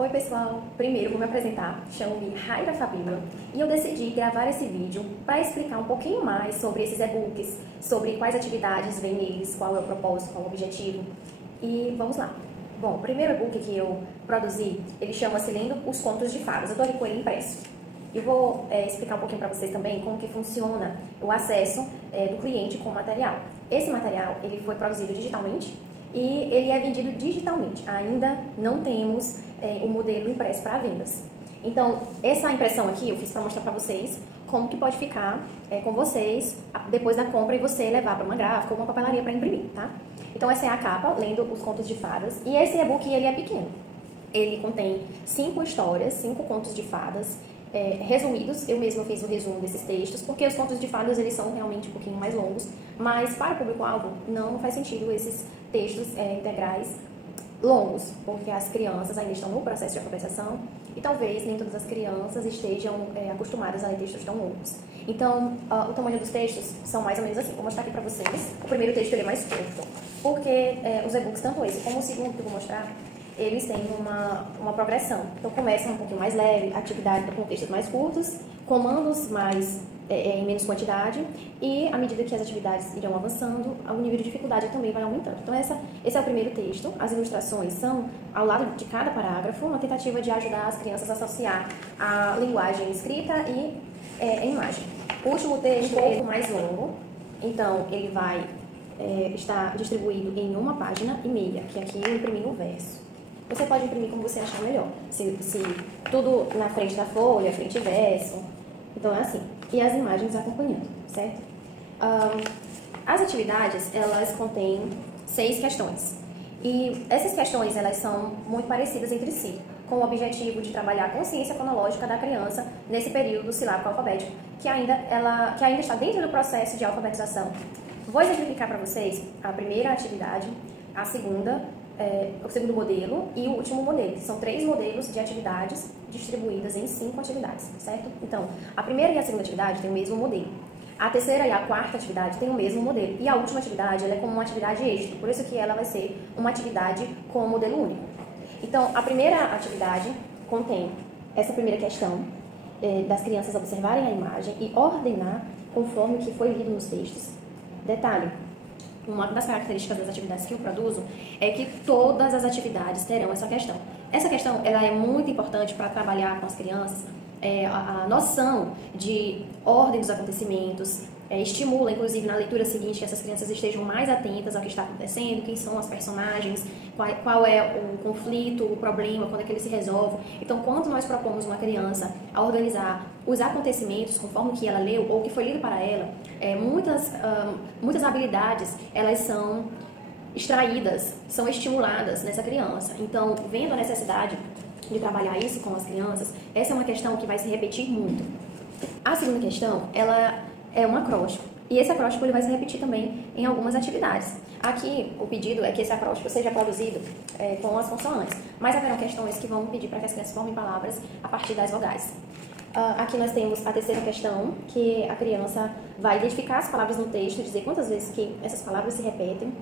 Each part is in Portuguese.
Oi pessoal, primeiro vou me apresentar, chamo-me Raira Fabíola e eu decidi gravar esse vídeo para explicar um pouquinho mais sobre esses e-books, sobre quais atividades vêm neles, qual é o propósito, qual é o objetivo e vamos lá. Bom, o primeiro e-book que eu produzi, ele chama-se Lendo os Contos de Fadas, eu estou aqui com ele impresso. Eu vou explicar um pouquinho para vocês também como que funciona o acesso do cliente com o material. Esse material ele foi produzido digitalmente e ele é vendido digitalmente. Ainda não temos o modelo impresso para vendas. Então, essa impressão aqui eu fiz para mostrar para vocês como que pode ficar com vocês depois da compra e você levar para uma gráfica ou uma papelaria para imprimir, tá? Então, essa é a capa, Lendo os Contos de Fadas. E esse e-book ele é pequeno. Ele contém 5 histórias, 5 contos de fadas, resumidos. Eu mesma fiz o resumo desses textos, porque os contos de fadas eles são realmente um pouquinho mais longos, mas para o público-alvo não faz sentido esses textos integrais longos, porque as crianças ainda estão no processo de alfabetização e talvez nem todas as crianças estejam acostumadas a ler textos tão longos. Então, o tamanho dos textos são mais ou menos assim. Vou mostrar aqui para vocês. O primeiro texto ele é mais curto, porque os e-books, tanto esse como o segundo que eu vou mostrar, eles têm uma progressão. Então, começa um pouquinho mais leve, atividade com textos mais curtos, comandos mais em menos quantidade, e à medida que as atividades irão avançando, o nível de dificuldade também vai aumentando. Então, esse é o primeiro texto. As ilustrações são ao lado de cada parágrafo, uma tentativa de ajudar as crianças a associar a linguagem escrita e a imagem. O último texto é um pouco mais longo, então ele vai estar distribuído em uma página e meia, que aqui eu imprimi no verso. Você pode imprimir como você achar melhor. Se tudo na frente da folha, frente e verso. Então é assim. E as imagens acompanhando, certo? As atividades, elas contêm 6 questões. E essas questões, elas são muito parecidas entre si, com o objetivo de trabalhar a consciência fonológica da criança nesse período silábico alfabético, que ainda está dentro do processo de alfabetização. Vou exemplificar para vocês a primeira atividade, a segunda, o segundo modelo e o último modelo, que são 3 modelos de atividades distribuídas em 5 atividades, certo? Então, a primeira e a segunda atividade têm o mesmo modelo. A terceira e a quarta atividade têm o mesmo modelo. E a última atividade, ela é como uma atividade extra, por isso que ela vai ser uma atividade com modelo único. Então, a primeira atividade contém essa primeira questão, das crianças observarem a imagem e ordenar conforme o que foi lido nos textos. Detalhe. Uma das características das atividades que eu produzo é que todas as atividades terão essa questão. Essa questão ela é muito importante para trabalhar com as crianças a noção de ordem dos acontecimentos, estimula, inclusive, na leitura seguinte, que essas crianças estejam mais atentas ao que está acontecendo, quem são as personagens, qual é o conflito, o problema, quando é que ele se resolve. Então, quando nós propomos uma criança a organizar os acontecimentos conforme que ela leu ou que foi lido para ela, muitas habilidades, elas são extraídas, são estimuladas nessa criança. Então, vendo a necessidade de trabalhar isso com as crianças, essa é uma questão que vai se repetir muito. A segunda questão, ela é um acróstico. E esse acróstico ele vai se repetir também em algumas atividades. Aqui, o pedido é que esse acróstico seja produzido com as consoantes, mas haverão questões que vão pedir para que as crianças formem palavras a partir das vogais. Aqui nós temos a terceira questão, que a criança vai identificar as palavras no texto, dizer quantas vezes que essas palavras se repetem.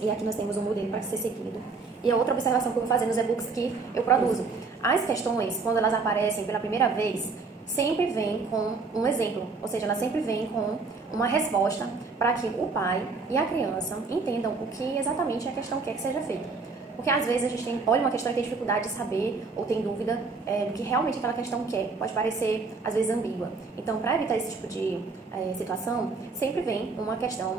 E aqui nós temos um modelo para ser seguido. E a outra observação que eu vou fazer nos e-books que eu produzo. As questões, quando elas aparecem pela primeira vez, sempre vem com um exemplo, ou seja, ela sempre vem com uma resposta para que o pai e a criança entendam o que exatamente a questão quer que seja feito. Porque às vezes a gente olha uma questão e tem dificuldade de saber ou tem dúvida do que realmente aquela questão quer. Pode parecer, às vezes, ambígua. Então, para evitar esse tipo de situação, sempre vem uma questão,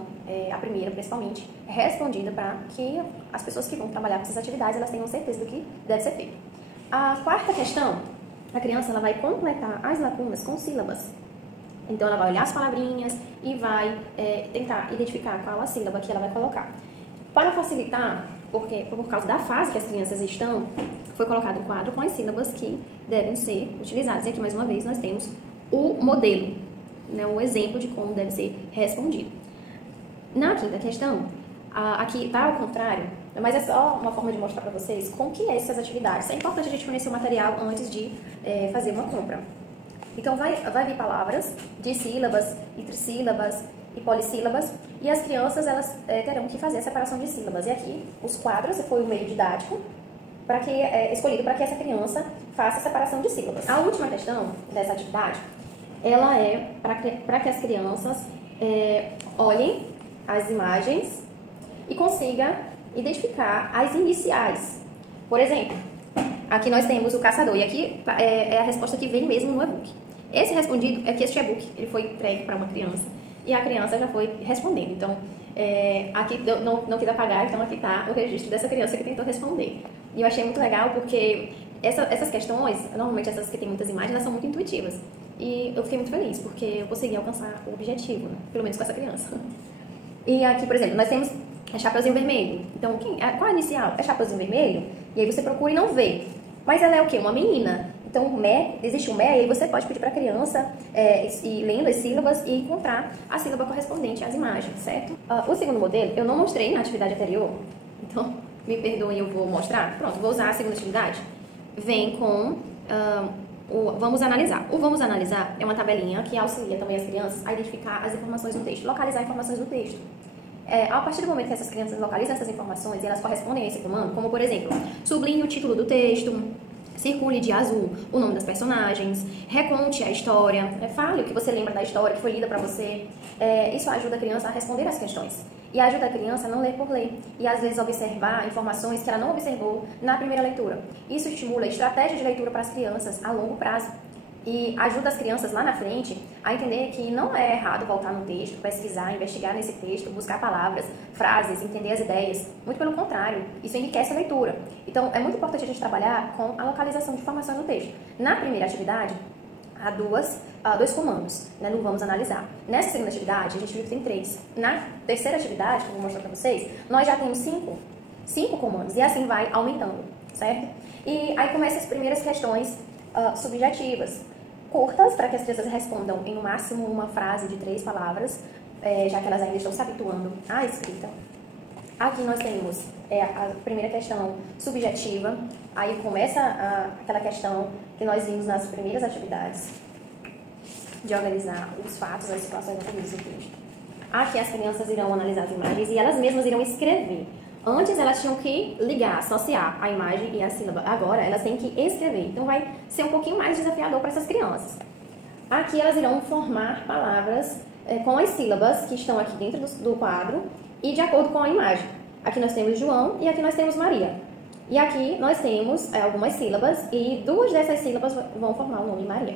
a primeira principalmente, respondida para que as pessoas que vão trabalhar com essas atividades elas tenham certeza do que deve ser feito. A quarta questão, a criança ela vai completar as lacunas com sílabas. Então, ela vai olhar as palavrinhas e vai tentar identificar qual a sílaba que ela vai colocar. Para facilitar, porque por causa da fase que as crianças estão, foi colocado um quadro com as sílabas que devem ser utilizadas. E aqui, mais uma vez, nós temos o modelo, né, um exemplo de como deve ser respondido. Na quinta questão, aqui está ao contrário, mas é só uma forma de mostrar para vocês como que é essas atividades. É importante a gente conhecer o material antes de fazer uma compra. Então, vai vir palavras de sílabas e trissílabas e polissílabas, e as crianças elas terão que fazer a separação de sílabas. E aqui, os quadros foi o meio didático, escolhido para que essa criança faça a separação de sílabas. A última questão dessa atividade, ela é para que as crianças olhem as imagens e consigam identificar as iniciais. Por exemplo, aqui nós temos o caçador, e aqui é a resposta que vem mesmo no e-book. Esse respondido é que este e-book ele foi entregue para uma criança, e a criança já foi respondendo. Então, aqui não quis apagar, então aqui está o registro dessa criança que tentou responder. E eu achei muito legal porque essas questões, normalmente essas que tem muitas imagens, elas são muito intuitivas. E eu fiquei muito feliz, porque eu consegui alcançar o objetivo, né? Pelo menos com essa criança. E aqui, por exemplo, nós temos Chapeuzinho Vermelho. Então, qual é a inicial? É Chapeuzinho Vermelho? E aí você procura e não vê. Mas ela é o quê? Uma menina. Então, existe um e aí você pode pedir para a criança ir lendo as sílabas e encontrar a sílaba correspondente às imagens, certo? O segundo modelo, eu não mostrei na atividade anterior, então me perdoem, eu vou mostrar. Pronto, vou usar a segunda atividade. Vem com o Vamos Analisar. O Vamos Analisar é uma tabelinha que auxilia também as crianças a identificar as informações do texto, localizar informações do texto. A partir do momento que essas crianças localizam essas informações e elas correspondem a esse comando, como por exemplo, sublinhe o título do texto, circule de azul o nome das personagens, reconte a história, fale o que você lembra da história que foi lida para você. Isso ajuda a criança a responder as questões. E ajuda a criança a não ler por ler. E às vezes observar informações que ela não observou na primeira leitura. Isso estimula a estratégia de leitura para as crianças a longo prazo. E ajuda as crianças lá na frente a entender que não é errado voltar no texto, pesquisar, investigar nesse texto, buscar palavras, frases, entender as ideias. Muito pelo contrário, isso enriquece a leitura. Então, é muito importante a gente trabalhar com a localização de informações no texto. Na primeira atividade, há dois comandos, né, no Vamos Analisar. Nessa segunda atividade, a gente viu que tem 3. Na terceira atividade, que eu vou mostrar para vocês, nós já temos 5 comandos, e assim vai aumentando, certo? E aí começam as primeiras questões subjetivas, curtas, para que as crianças respondam em no máximo uma frase de 3 palavras, já que elas ainda estão se habituando à escrita. Aqui nós temos a primeira questão subjetiva, aí começa aquela questão que nós vimos nas primeiras atividades, de organizar os fatos, as situações ocorridas no texto. Aqui as crianças irão analisar as imagens e elas mesmas irão escrever. Antes elas tinham que ligar, associar a imagem e a sílaba. Agora elas têm que escrever. Então vai ser um pouquinho mais desafiador para essas crianças. Aqui elas irão formar palavras com as sílabas que estão aqui dentro do quadro e de acordo com a imagem. Aqui nós temos João e aqui nós temos Maria. E aqui nós temos algumas sílabas e 2 dessas sílabas vão formar o nome Maria.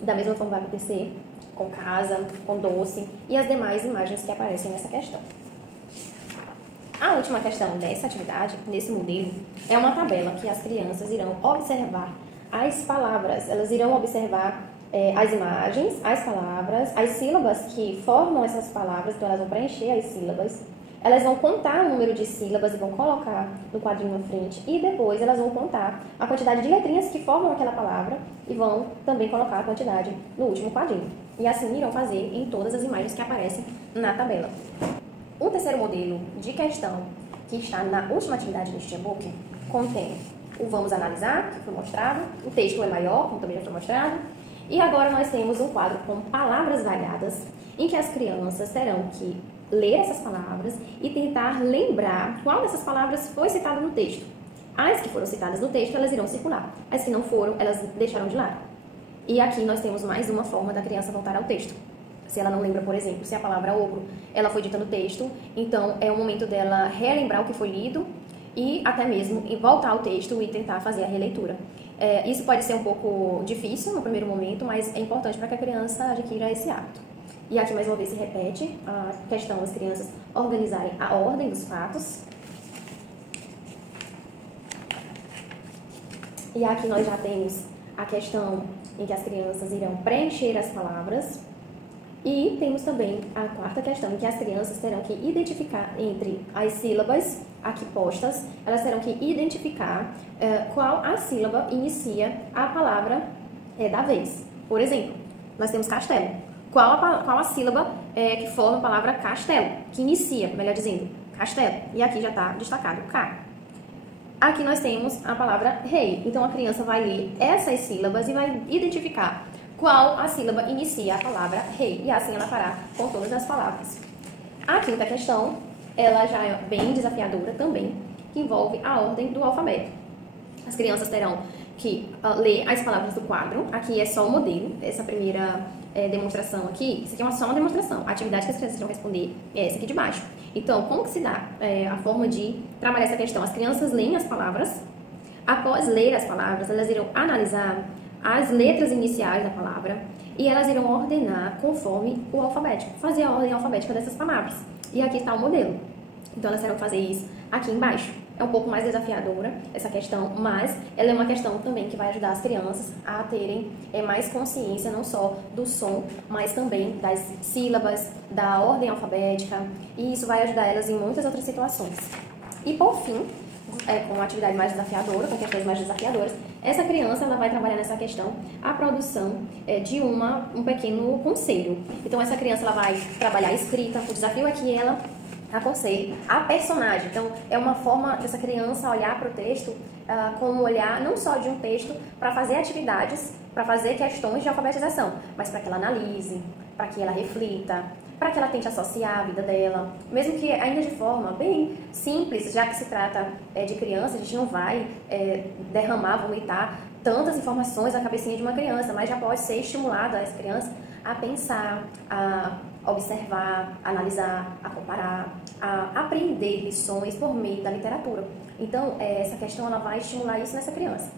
Da mesma forma vai acontecer com casa, com doce e as demais imagens que aparecem nessa questão. A última questão dessa atividade, nesse modelo, é uma tabela que as crianças irão observar as palavras. Elas irão observar as imagens, as palavras, as sílabas que formam essas palavras, então elas vão preencher as sílabas. Elas vão contar o número de sílabas e vão colocar no quadrinho à frente. E depois elas vão contar a quantidade de letrinhas que formam aquela palavra e vão também colocar a quantidade no último quadrinho. E assim irão fazer em todas as imagens que aparecem na tabela. O terceiro modelo de questão, que está na última atividade deste e-book, contém o Vamos Analisar, que foi mostrado, o texto é maior, como também já foi mostrado, e agora nós temos um quadro com palavras variadas, em que as crianças terão que ler essas palavras e tentar lembrar qual dessas palavras foi citada no texto. As que foram citadas no texto, elas irão circular. As que não foram, elas deixaram de lado. E aqui nós temos mais uma forma da criança voltar ao texto. Se ela não lembra, por exemplo, se a palavra ogro, ela foi dita no texto, então é o momento dela relembrar o que foi lido e até mesmo voltar ao texto e tentar fazer a releitura. Isso pode ser um pouco difícil no primeiro momento, mas é importante para que a criança adquira esse hábito. E aqui mais uma vez se repete a questão das crianças organizarem a ordem dos fatos. E aqui nós já temos a questão em que as crianças irão preencher as palavras. E temos também a quarta questão, em que as crianças terão que identificar entre as sílabas aqui postas, elas terão que identificar qual a sílaba inicia a palavra da vez. Por exemplo, nós temos castelo. Qual a sílaba que forma a palavra castelo, que inicia, melhor dizendo, castelo. E aqui já está destacado K. Aqui nós temos a palavra rei. Então a criança vai ler essas sílabas e vai identificar qual a sílaba inicia a palavra rei. E assim ela fará com todas as palavras. A quinta questão, ela já é bem desafiadora também, que envolve a ordem do alfabeto. As crianças terão que ler as palavras do quadro. Aqui é só o modelo, essa primeira demonstração aqui, isso aqui é só uma demonstração. A atividade que as crianças vão responder é essa aqui de baixo. Então, como que se dá a forma de trabalhar essa questão? As crianças leem as palavras. Após ler as palavras, elas irão analisar as letras iniciais da palavra e elas irão ordenar conforme o alfabético, fazer a ordem alfabética dessas palavras. E aqui está o modelo. Então, elas terão que fazer isso aqui embaixo. É um pouco mais desafiadora essa questão, mas ela é uma questão também que vai ajudar as crianças a terem mais consciência não só do som, mas também das sílabas, da ordem alfabética, e isso vai ajudar elas em muitas outras situações. E por fim, com uma atividade mais desafiadora, com questões mais desafiadoras, essa criança ela vai trabalhar nessa questão a produção de um pequeno conselho. Então essa criança ela vai trabalhar a escrita, o desafio é que ela aconselhe a personagem. Então é uma forma dessa criança olhar para o texto como olhar não só de um texto para fazer atividades, para fazer questões de alfabetização, mas para que ela analise, para que ela reflita, para que ela tente associar a vida dela, mesmo que ainda de forma bem simples, já que se trata de criança, a gente não vai derramar, vomitar tantas informações na cabecinha de uma criança, mas já pode ser estimulada essa criança a pensar, a observar, a analisar, a comparar, a aprender lições por meio da literatura. Então, essa questão ela vai estimular isso nessa criança.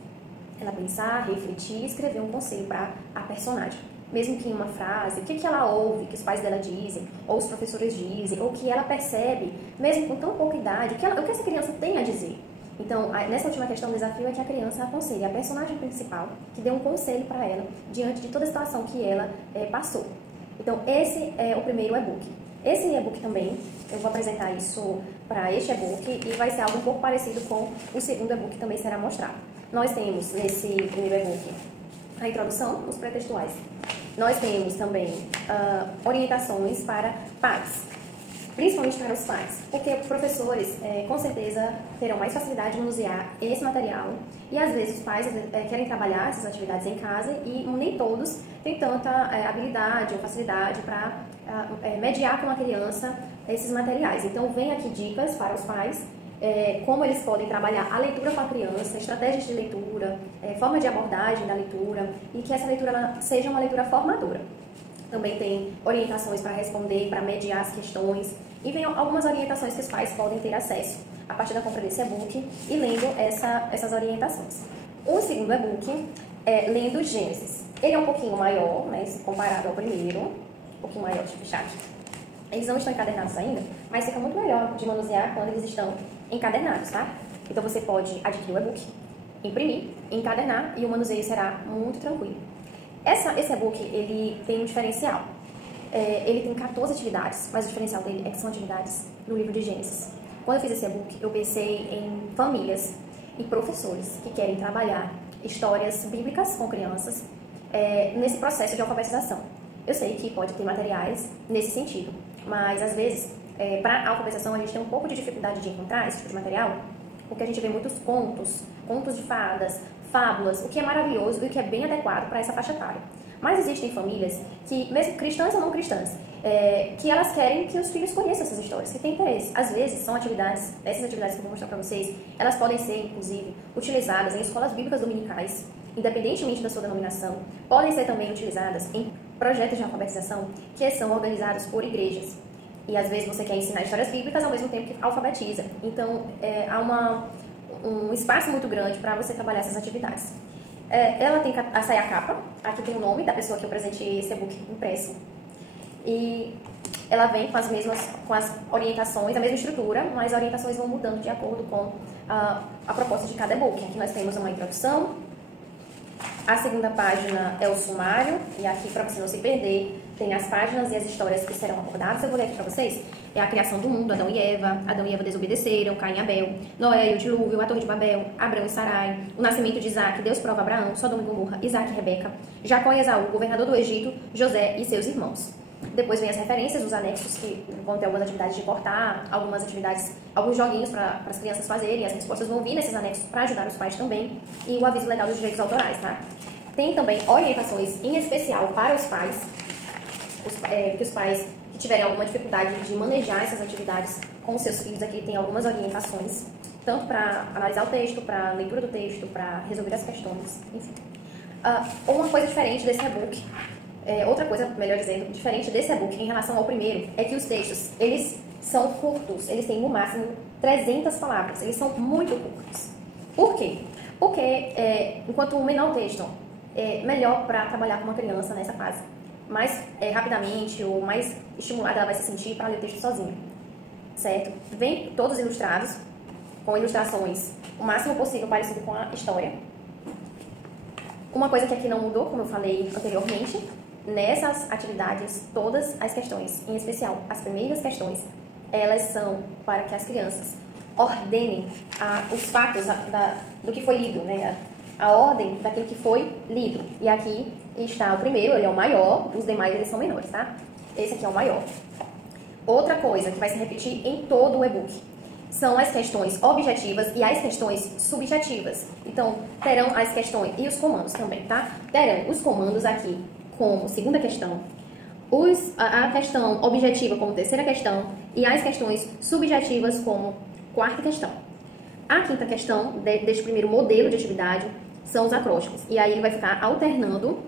Ela pensar, refletir e escrever um conselho para a personagem. Mesmo que em uma frase, o que ela ouve, que os pais dela dizem, ou os professores dizem, ou que ela percebe, mesmo com tão pouca idade, o que essa criança tem a dizer. Então, nessa última questão, o desafio é que a criança aconselhe a personagem principal, que dê um conselho para ela, diante de toda a situação que ela passou. Então, esse é o primeiro e-book. Esse e-book também, eu vou apresentar isso para este e-book e vai ser algo um pouco parecido com o segundo e-book que também será mostrado. Nós temos nesse primeiro e-book a introdução, os pré-textuais. Nós temos também orientações para pais, principalmente para os pais, porque professores com certeza terão mais facilidade de manusear esse material e às vezes os pais querem trabalhar essas atividades em casa e nem todos têm tanta habilidade ou facilidade para mediar com a criança esses materiais. Então vem aqui dicas para os pais, como eles podem trabalhar a leitura com a criança, estratégias de leitura, forma de abordagem da leitura e que essa leitura ela seja uma leitura formadora. Também tem orientações para responder, para mediar as questões e vem algumas orientações que os pais podem ter acesso a partir da compra desse e-book e lendo essas orientações. O segundo e-book é Lendo Gênesis. Ele é um pouquinho maior, né, comparado ao primeiro, um pouquinho maior, deixa eu fechar aqui. Eles não estão encadernados ainda, mas fica muito melhor de manusear quando eles estão encadernados, tá? Então você pode adquirir o e-book, imprimir, encadernar e o manuseio será muito tranquilo. Esse e-book, ele tem um diferencial. Ele tem 14 atividades, mas o diferencial dele é que são atividades do livro de Gênesis. Quando eu fiz esse e-book, eu pensei em famílias e professores que querem trabalhar histórias bíblicas com crianças nesse processo de alfabetização. Eu sei que pode ter materiais nesse sentido, mas às vezes, para a alfabetização, a gente tem um pouco de dificuldade de encontrar esse tipo de material, porque a gente vê muitos contos de fadas, fábulas, o que é maravilhoso e o que é bem adequado para essa faixa etária. Mas existem famílias que, mesmo cristãs ou não cristãs, que elas querem que os filhos conheçam essas histórias, que têm interesse. Às vezes, são atividades, essas atividades que eu vou mostrar para vocês, elas podem ser, inclusive, utilizadas em escolas bíblicas dominicais, independentemente da sua denominação. Podem ser também utilizadas em projetos de alfabetização que são organizados por igrejas. E, às vezes, você quer ensinar histórias bíblicas ao mesmo tempo que alfabetiza. Então, há um espaço muito grande para você trabalhar essas atividades. Ela tem a capa, aqui tem o nome da pessoa que eu presenteei esse e-book impresso. E ela vem com as orientações, a mesma estrutura, mas as orientações vão mudando de acordo com a proposta de cada e-book. Aqui nós temos uma introdução, a segunda página é o sumário, e aqui, para você não se perder, tem as páginas e as histórias que serão abordadas. Eu vou ler aqui para vocês. É a criação do mundo, Adão e Eva desobedeceram, Caim e Abel, Noé e o dilúvio, a torre de Babel, Abrão e Sarai, o nascimento de Isaac, Deus prova Abraão, Sodoma e Gomorra, Isaac e Rebeca, Jacó e Esaú, governador do Egito, José e seus irmãos. Depois vem as referências, os anexos que vão ter algumas atividades de cortar, alguns joguinhos para as crianças fazerem, as respostas vão vir nesses anexos para ajudar os pais também, e o aviso legal dos direitos autorais, tá? Tem também orientações em especial para os pais, que os pais que tiverem alguma dificuldade de manejar essas atividades com os seus filhos, aqui tem algumas orientações. tanto para analisar o texto, para leitura do texto, para resolver as questões, enfim. Uma coisa diferente desse e-book, outra coisa, melhor dizendo, diferente desse e-book em relação ao primeiro, é que os textos, eles são curtos, eles têm no máximo 300 palavras, eles são muito curtos. Por quê? Porque enquanto menor o texto, é melhor para trabalhar com uma criança nessa fase. Mais rapidamente ou mais estimulada ela vai se sentir para ler o texto sozinha, certo? Vem todos ilustrados, com ilustrações o máximo possível parecido com a história. Uma coisa que aqui não mudou, como eu falei anteriormente, nessas atividades, todas as questões, em especial as primeiras questões, elas são para que as crianças ordenem os fatos do que foi lido, né? A ordem daquilo que foi lido. E aqui está o primeiro, ele é o maior, os demais eles são menores, tá? Esse aqui é o maior. Outra coisa que vai se repetir em todo o e-book são as questões objetivas e as questões subjetivas. Então, terão as questões e os comandos também, tá? Terão os comandos aqui como segunda questão, a questão objetiva como terceira questão e as questões subjetivas como quarta questão. A quinta questão deste primeiro modelo de atividade são os acrósticos. E aí ele vai ficar alternando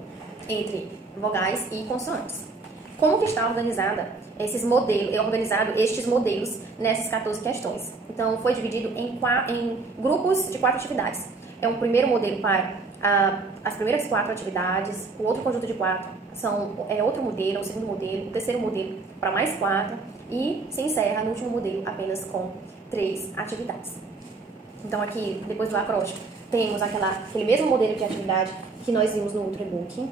entre vogais e consoantes. Como que está organizado estes modelos nessas 14 questões? Então, foi dividido em grupos de 4 atividades. É um primeiro modelo para as primeiras 4 atividades, o outro conjunto de 4 é outro modelo, o segundo modelo, o terceiro modelo para mais 4 e se encerra no último modelo apenas com 3 atividades. Então, aqui, depois do acróstico, temos aquele mesmo modelo de atividade que nós vimos no outro e-book.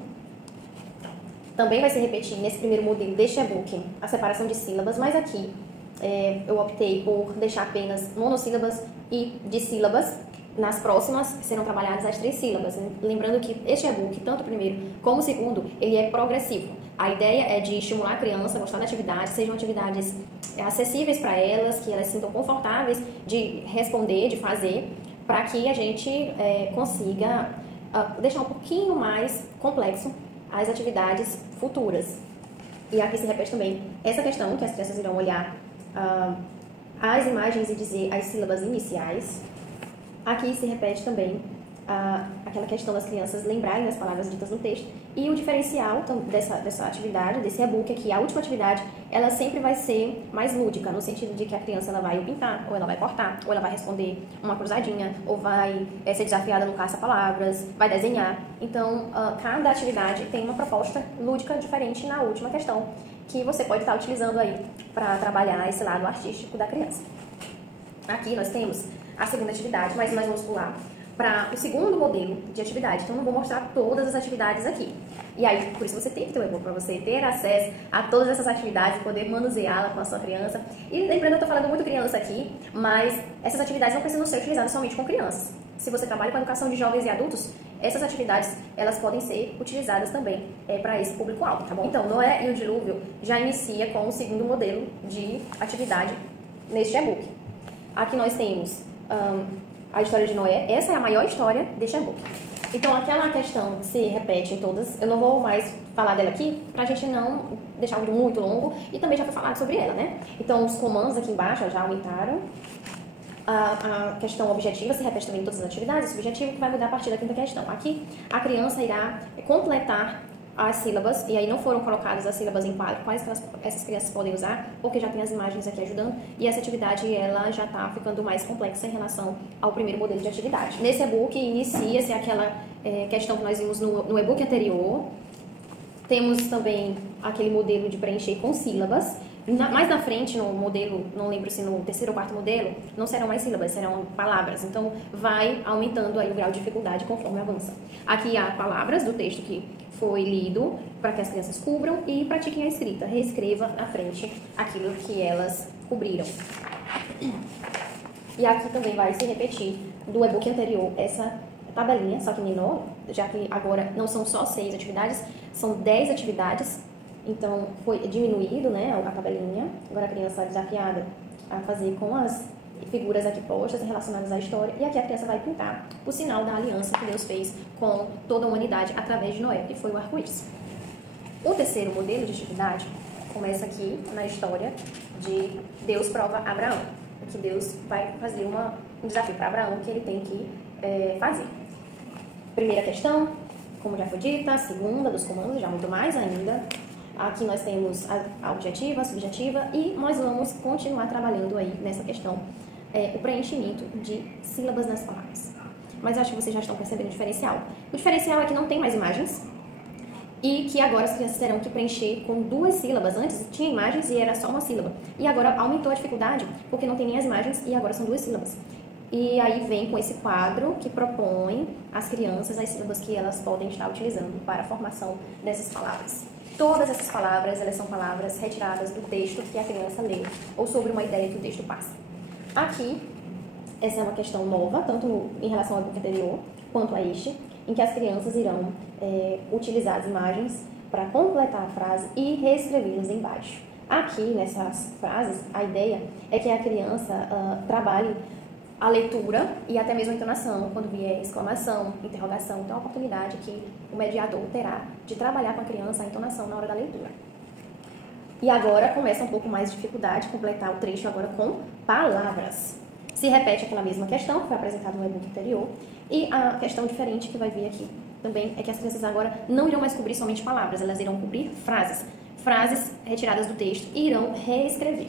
Também vai se repetir nesse primeiro modelo deste e-book a separação de sílabas, mas aqui eu optei por deixar apenas monossílabas e dissílabas. Nas próximas serão trabalhadas as 3 sílabas. Lembrando que este e-book, tanto o primeiro como o segundo, ele é progressivo. A ideia é de estimular a criança a gostar da atividade, sejam atividades acessíveis para elas, que elas se sintam confortáveis de responder, de fazer, para que a gente consiga deixar um pouquinho mais complexo as atividades futuras. E aqui se repete também essa questão, que as crianças irão olhar as imagens e dizer as sílabas iniciais. Aqui se repete também aquela questão das crianças lembrarem das palavras ditas no texto. E o diferencial dessa atividade, desse e-book aqui, a última atividade, ela sempre vai ser mais lúdica, no sentido de que a criança ela vai pintar, ou ela vai cortar, ou ela vai responder uma cruzadinha, ou vai ser desafiada no caça-palavras, vai desenhar. Então, cada atividade tem uma proposta lúdica diferente na última questão, que você pode estar utilizando aí para trabalhar esse lado artístico da criança. Aqui nós temos a segunda atividade, mas nós vamos pular para o segundo modelo de atividade. Então, não vou mostrar todas as atividades aqui. E aí, por isso você tem que ter o e-book, para você ter acesso a todas essas atividades, poder manuseá-la com a sua criança. E lembrando, eu estou falando muito criança aqui, mas essas atividades não precisam ser utilizadas somente com crianças. Se você trabalha com a educação de jovens e adultos, essas atividades, elas podem ser utilizadas também para esse público-alvo, tá bom? Então, Noé e o Dilúvio já inicia com o segundo modelo de atividade neste e-book. Aqui nós temos a história de Noé. Essa é a maior história deste e-book. Então, aquela questão se repete em todas. Eu não vou mais falar dela aqui, pra gente não deixar muito longo. E também já foi falado sobre ela, né? Então, os comandos aqui embaixo já aumentaram. A questão objetiva se repete também em todas as atividades. O subjetivo que vai mudar a partir da quinta questão. Aqui, a criança irá completar as sílabas, e aí não foram colocadas as sílabas em quadro, quais que essas crianças podem usar, porque já tem as imagens aqui ajudando, e essa atividade ela já está ficando mais complexa em relação ao primeiro modelo de atividade. Nesse e-book inicia-se aquela questão que nós vimos no e-book anterior. Temos também aquele modelo de preencher com sílabas. Mais na frente, no modelo, não lembro se no terceiro ou quarto modelo, não serão mais sílabas, serão palavras. Então, vai aumentando aí o grau de dificuldade conforme avança. Aqui há palavras do texto que foi lido para que as crianças cubram e pratiquem a escrita. Reescreva na frente aquilo que elas cobriram. E aqui também vai se repetir do e-book anterior essa tabelinha, só que menor, já que agora não são só 6 atividades, são 10 atividades. Então, foi diminuído, né, a tabelinha. Agora a criança é desafiada a fazer com as figuras aqui postas relacionadas à história. E aqui a criança vai pintar o sinal da aliança que Deus fez com toda a humanidade através de Noé, que foi o arco-íris. O terceiro modelo de atividade começa aqui na história de Deus prova Abraão, que Deus vai fazer um desafio para Abraão que ele tem que fazer. Primeira questão, como já foi dita, a segunda dos comandos, já muito mais ainda. Aqui nós temos a objetiva, a subjetiva e nós vamos continuar trabalhando aí nessa questão, o preenchimento de sílabas nas palavras. Mas acho que vocês já estão percebendo o diferencial. O diferencial é que não tem mais imagens e que agora as crianças terão que preencher com 2 sílabas. Antes tinha imagens e era só uma sílaba. E agora aumentou a dificuldade porque não tem nem as imagens e agora são 2 sílabas. E aí vem com esse quadro que propõe às crianças as sílabas que elas podem estar utilizando para a formação dessas palavras. Todas essas palavras, elas são palavras retiradas do texto que a criança lê ou sobre uma ideia que o texto passa. Aqui, essa é uma questão nova, tanto em relação ao book anterior quanto a este, em que as crianças irão utilizar as imagens para completar a frase e reescrevê-las embaixo. Aqui, nessas frases, a ideia é que a criança trabalhe a leitura e até mesmo a entonação, quando vier exclamação, interrogação. Então, é uma oportunidade que o mediador terá de trabalhar com a criança a entonação na hora da leitura. E agora começa um pouco mais de dificuldade completar o trecho agora com palavras. Se repete aquela mesma questão que foi apresentada no e-book anterior e a questão diferente que vai vir aqui também é que as crianças agora não irão mais cobrir somente palavras, elas irão cobrir frases. Frases retiradas do texto e irão reescrever.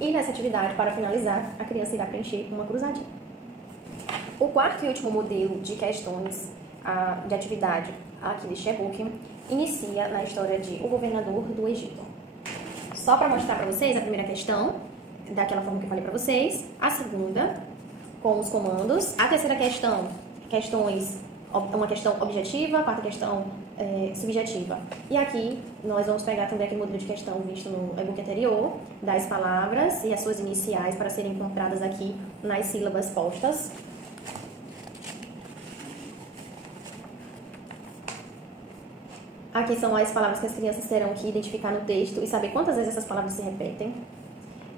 E nessa atividade, para finalizar, a criança irá preencher uma cruzadinha. O quarto e último modelo de questões de atividade aqui deste e-book inicia na história de o governador do Egito. Só para mostrar para vocês a primeira questão, daquela forma que eu falei para vocês. A segunda, com os comandos. A terceira questão, uma questão objetiva. A quarta questão, subjetiva. E aqui nós vamos pegar também aquele modelo de questão visto no e-book anterior, das palavras e as suas iniciais para serem encontradas aqui nas sílabas postas. Aqui são as palavras que as crianças terão que identificar no texto e saber quantas vezes essas palavras se repetem.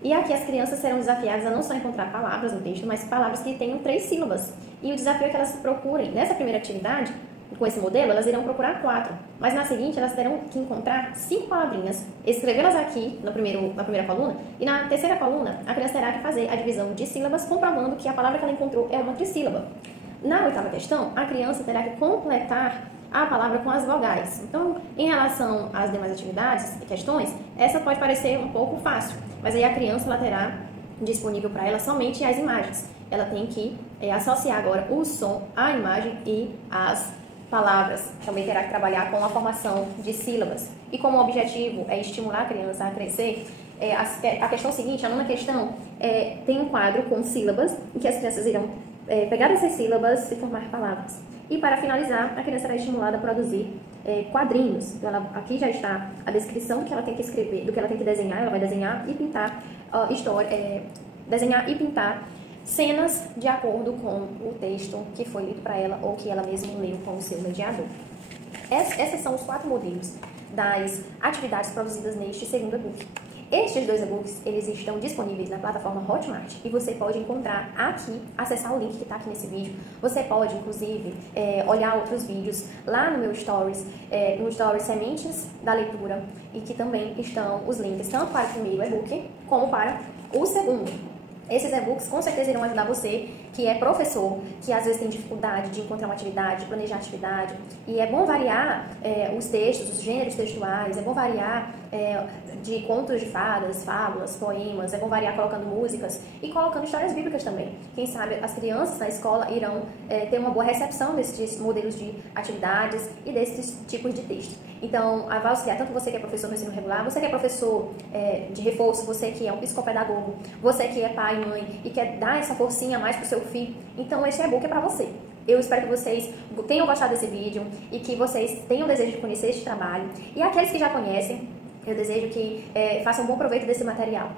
E aqui as crianças serão desafiadas a não só encontrar palavras no texto, mas palavras que tenham 3 sílabas. E o desafio é que elas procurem, nessa primeira atividade, com esse modelo, elas irão procurar 4. Mas na seguinte, elas terão que encontrar 5 palavrinhas, escrevê-las aqui na primeira coluna, e na terceira coluna, a criança terá que fazer a divisão de sílabas, comprovando que a palavra que ela encontrou é uma trissílaba. Na oitava questão, a criança terá que completar a palavra com as vogais. Então, em relação às demais atividades e questões, essa pode parecer um pouco fácil, mas aí a criança ela terá disponível para ela somente as imagens. Ela tem que associar agora o som à imagem e às palavras. Também terá que trabalhar com a formação de sílabas. E como o objetivo é estimular a criança a crescer, a questão seguinte, a nona questão, tem um quadro com sílabas em que as crianças irão pegar essas sílabas e formar palavras. E para finalizar, a criança será estimulada a produzir quadrinhos. Então, aqui já está a descrição do que ela tem que escrever, do que ela tem que desenhar. Ela vai desenhar e pintar desenhar e pintar cenas de acordo com o texto que foi lido para ela ou que ela mesma leu com o seu mediador. Esses são os 4 modelos das atividades produzidas neste segundo e-book. Estes 2 e-books, eles estão disponíveis na plataforma Hotmart e você pode encontrar aqui, acessar o link que está aqui nesse vídeo. Você pode, inclusive, olhar outros vídeos lá no meu Stories, no Stories Sementes da Leitura, e que também estão os links tanto para o primeiro e-book como para o segundo. Esses e-books com certeza irão ajudar você, que é professor, que às vezes tem dificuldade de encontrar uma atividade, de planejar a atividade. E é bom variar os textos, os gêneros textuais, é bom variar de contos de fadas, fábulas, poemas, é bom variar colocando músicas e colocando histórias bíblicas também. Quem sabe as crianças na escola irão ter uma boa recepção desses modelos de atividades e desses tipos de texto. Então, vai auxiliar tanto você que é professor no ensino regular, você que é professor de reforço, você que é um psicopedagogo, você que é pai e mãe e quer dar essa forcinha a mais para o seu filho. Então, esse e-book é para você. Eu espero que vocês tenham gostado desse vídeo e que vocês tenham desejo de conhecer este trabalho. E aqueles que já conhecem, eu desejo que façam um bom proveito desse material.